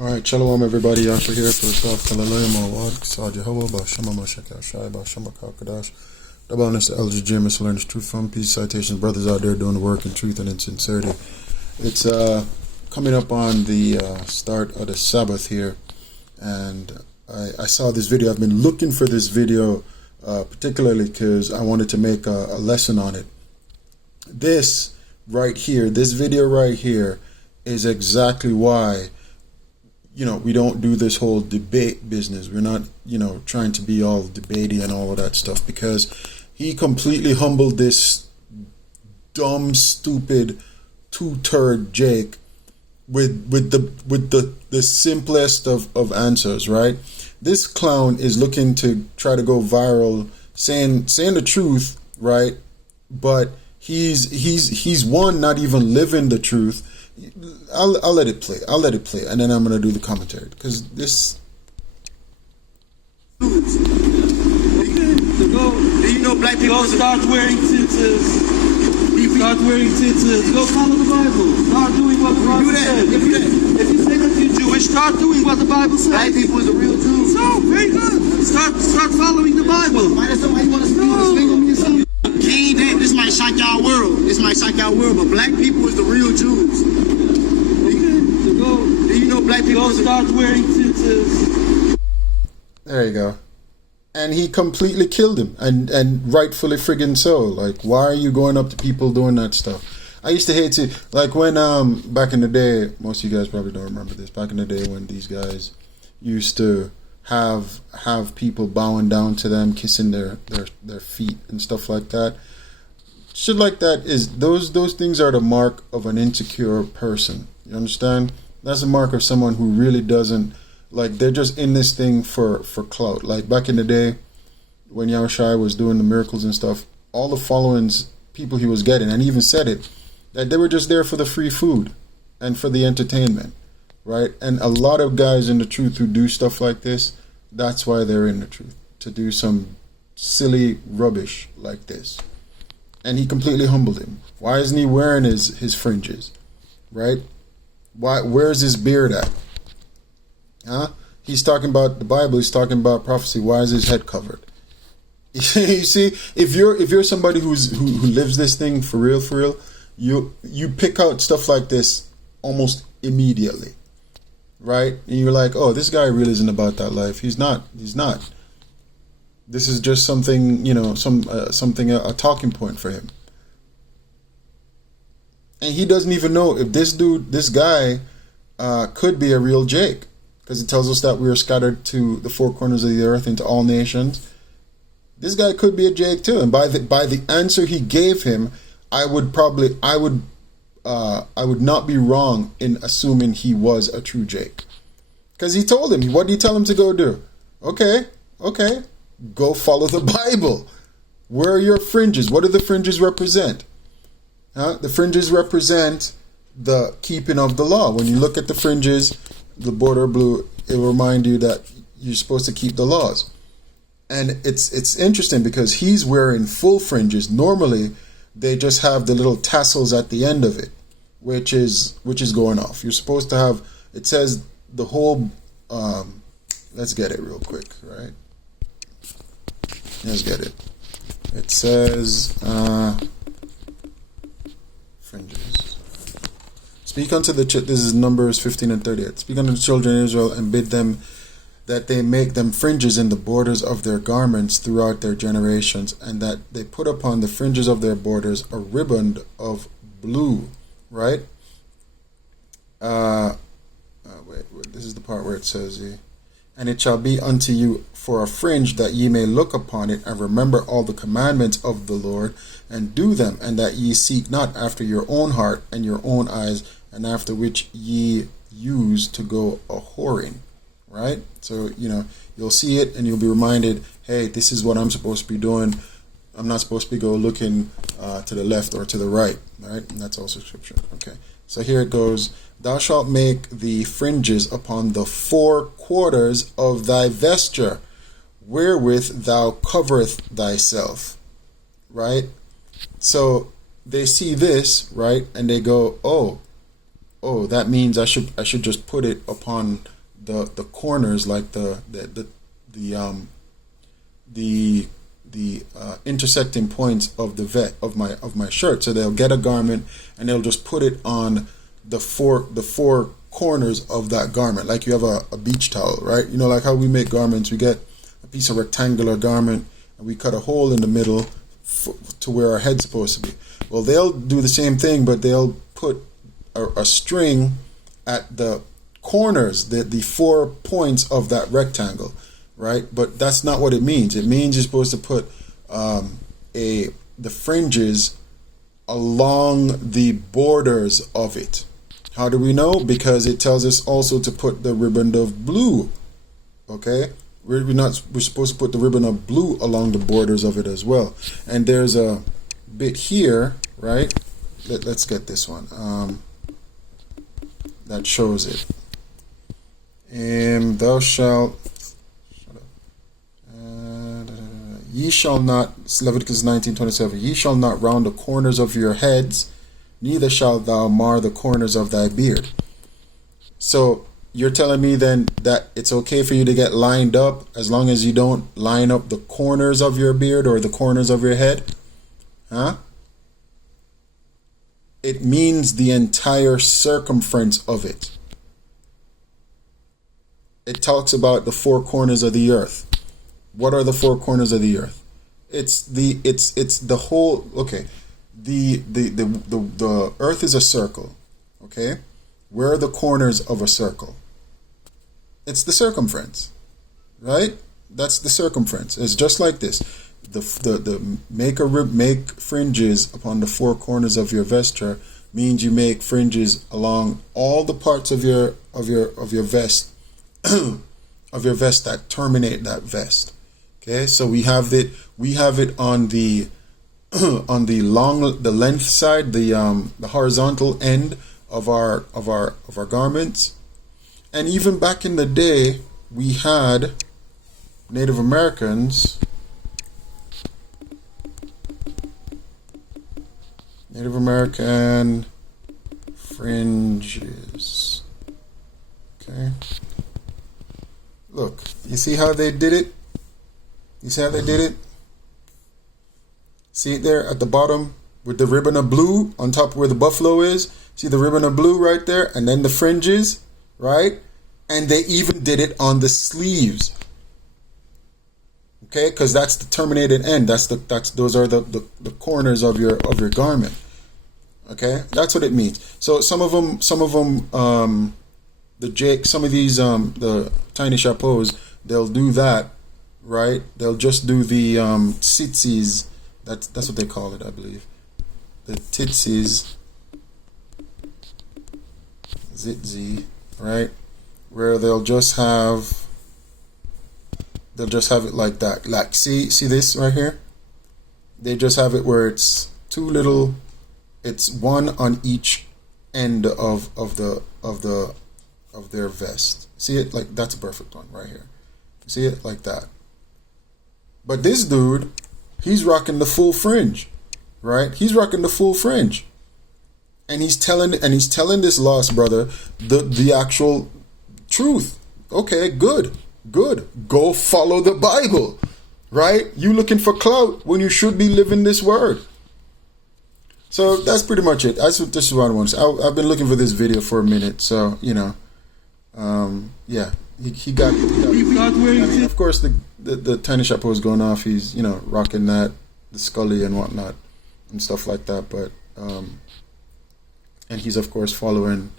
Alright, shalom everybody, Yasha here for South Kalalaya Mawad, Sa Jehovah, Bashama Mashaka Shai, Bashama Kakadash, the bonus LG Jim is learning truth from peace citations, brothers out there doing the work in truth and in sincerity. It's coming up on the start of the Sabbath here, and I saw this video. I've been looking for this video particularly because I wanted to make a lesson on it. This right here, this video right here is exactly why we don't do this whole debate business. We're not, trying to be all debatey and all of that stuff, because he completely humbled this dumb, stupid, two-turd Jake with the simplest of answers, right? This clown is looking to try to go viral, saying the truth, right? But he's one, not even living the truth. I'll let it play. And then I'm gonna do the commentary, because this. Do you know black people start wearing tutus? Start wearing tutus. Go follow the Bible. Start doing what the Bible says. If you say that you're Jewish, start doing what the Bible says. Black people is the real Jews. So very good. Start following the Bible. Why does somebody want to speak on me or something? King David, this might shock y'all world. But black people is the real Jews. Do you know black people start wearing tutus? There you go. And he completely killed him, and rightfully friggin' so. Like, why are you going up to people doing that stuff? I used to hate to, like, when back in the day, most of you guys probably don't remember this, back in the day when these guys used to have people bowing down to them, kissing their feet and stuff like that. Shit like that is those things are the mark of an insecure person. You understand? That's a mark of someone who really doesn't, like, they're just in this thing for clout. Like back in the day when Yahushua was doing the miracles and stuff, all the followings people he was getting, and he even said it, that they were just there for the free food and for the entertainment, right? And a lot of guys in the truth who do stuff like this, that's why they're in the truth, to do some silly rubbish like this. And he completely humbled him. Why isn't he wearing his fringes, right? Where's his beard at? Huh? He's talking about the Bible. He's talking about prophecy. Why is his head covered? You see, if you're somebody who lives this thing for real, you pick out stuff like this almost immediately, right? And you're like, oh, this guy really isn't about that life. He's not. This is just something, something a talking point for him. And he doesn't even know if this guy, could be a real Jake, because it tells us that we are scattered to the four corners of the earth into all nations. This guy could be a Jake too, and by the answer he gave him, I would not be wrong in assuming he was a true Jake, because he told him, what did he tell him to go do? Okay, go follow the Bible. Where are your fringes? What do the fringes represent? The fringes represent the keeping of the law. When you look at the fringes, the border blue, it will remind you that you're supposed to keep the laws. And it's interesting because he's wearing full fringes. Normally, they just have the little tassels at the end of it, which is going off. You're supposed to have, it says the whole, let's get it real quick, right? Let's get it. It says, fringes. Speak unto the this is Numbers 15 and 38. Speak unto the children of Israel and bid them that they make them fringes in the borders of their garments throughout their generations, and that they put upon the fringes of their borders a riband of blue. Right? Wait, this is the part where it says, and it shall be unto you for a fringe, that ye may look upon it and remember all the commandments of the Lord and do them, and that ye seek not after your own heart and your own eyes, and after which ye use to go a whoring. Right? So, you'll see it and you'll be reminded, hey, this is what I'm supposed to be doing. I'm not supposed to be looking to the left or to the right. Right? And that's also scripture. Okay. So here it goes. Thou shalt make the fringes upon the four quarters of thy vesture, wherewith thou covereth thyself. Right? So they see this, right? And they go, oh, oh, that means I should just put it upon the corners, like the intersecting points of of my shirt. So they'll get a garment and they'll just put it on the four corners of that garment, like you have a beach towel, right? You know, like how we make garments, we get a piece of rectangular garment and we cut a hole in the middle to where our head's supposed to be. Well, they'll do the same thing, but they'll put a string at the corners, the 4 points of that rectangle, right? But that's not what it means. It means you're supposed to put the fringes along the borders of it. How do we know? Because it tells us also to put the ribbon of blue. Okay, we're supposed to put the ribbon of blue along the borders of it as well. And there's a bit here, right? Let's get this one. That shows it. And thou shalt. Ye shall not, Leviticus 19:27. Ye shall not round the corners of your heads, neither shalt thou mar the corners of thy beard. So you're telling me then that it's okay for you to get lined up as long as you don't line up the corners of your beard or the corners of your head? Huh? It means the entire circumference of it. It talks about the 4 corners of the earth. What are the 4 corners of the earth? It's the whole. Okay, the earth is a circle. Okay, where are the corners of a circle? It's the circumference, right? That's the circumference. It's just like this. Make fringes upon the 4 corners of your vesture means you make fringes along all the parts of your vest of your vest that terminate that vest. Okay, so we have it on the the length side, the horizontal end of our garments. And even back in the day, we had Native American fringes. Okay, look, you see how they did it? You see how they did it? See it there at the bottom with the ribbon of blue on top where the buffalo is? See the ribbon of blue right there? And then the fringes, right? And they even did it on the sleeves. Okay, because that's the terminated end. Those are the corners of your garment. Okay, that's what it means. So some of them, some of these the tiny chapeaus, they'll do that, right? They'll just do the tzitzis. That's what they call it, I believe. The tzitzis, zitzi, right? Where they'll just have it like that. Like see this right here? They just have it where it's too little. It's one on each end of their vest. See it? Like that's a perfect one right here. See it like that. But this dude, he's rocking the full fringe, right? He's rocking the full fringe, and he's telling this lost brother the actual truth. Okay, good. Go follow the Bible, right? You looking for clout when you should be living this word. So that's pretty much it. This is what I want to say. I've been looking for this video for a minute, so yeah. He got of course the tiny chapeau is going off. He's rocking that, the Scully and whatnot and stuff like that. But and he's of course following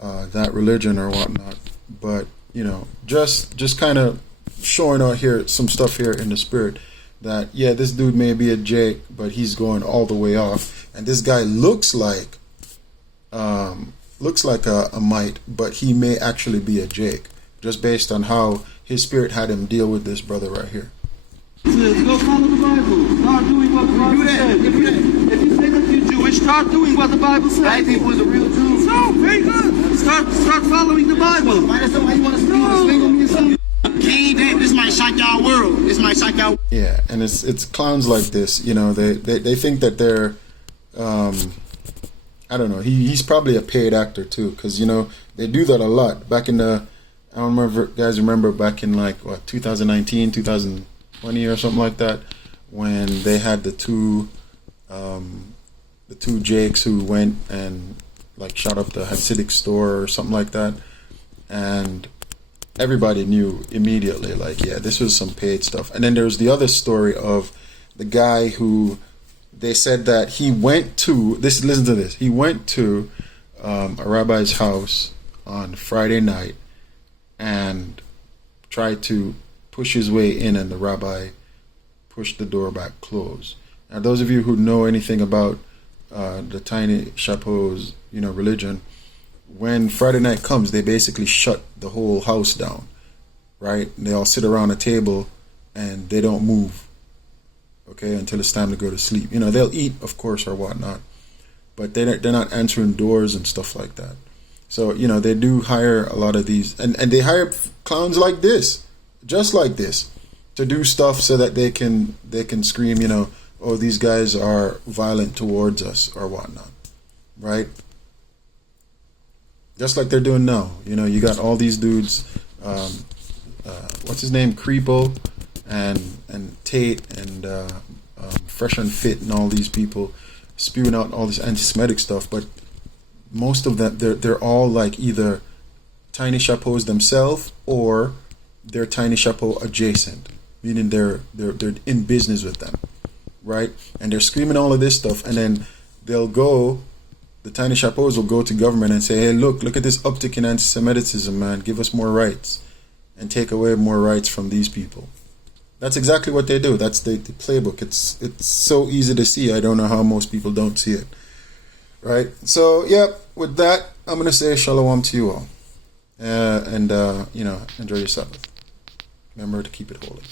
that religion or whatnot. But just kind of showing out here some stuff here in the spirit that this dude may be a Jake, but he's going all the way off. And this guy looks like a mite, but he may actually be a Jake, just based on how his spirit had him deal with this brother right here. Go follow the Bible. Start doing what the Bible says. If you say that you're Jewish, start doing what the Bible says. White people is a real Jew. So, very good. Start following the Bible. Why does somebody want to swing on me or something? This might shock y'all world. This might shock y'all. Yeah, and it's clowns like this. They think that they're I don't know. He's probably a paid actor too, because they do that a lot. Back in the, I don't remember, guys remember back in like what 2019, 2020 or something like that, when they had the two Jakes who went and like shot up the Hasidic store or something like that, and everybody knew immediately, like, yeah, this was some paid stuff. And then there's the other story of the guy who they said that he went to this. Listen to this. He went to a rabbi's house on Friday night and tried to push his way in, and the rabbi pushed the door back closed. Now, those of you who know anything about the Tiny Chapeau's, religion, when Friday night comes, they basically shut the whole house down, right? They all sit around a table and they don't move, okay, until it's time to go to sleep. They'll eat, of course, or whatnot, but they're not answering doors and stuff like that. So, they do hire a lot of these, and they hire clowns like this, just like this, to do stuff so that they can scream, oh, these guys are violent towards us or whatnot, right? Just like they're doing now. You got all these dudes, what's his name, Creepo, and Tate, and Fresh and Fit, and all these people spewing out all this anti-Semitic stuff, but most of them, they're all like either Tiny Chapeaus themselves or they're Tiny Chapeau adjacent, meaning they're in business with them, right? And they're screaming all of this stuff, and then the Tiny Chapeaus will go to government and say, hey, look at this uptick in anti-Semitism, man, give us more rights, and take away more rights from these people. That's exactly what they do. That's the playbook. It's so easy to see. I don't know how most people don't see it, right? So, with that, I'm going to say shalom to you all, and enjoy your Sabbath. Remember to keep it holy.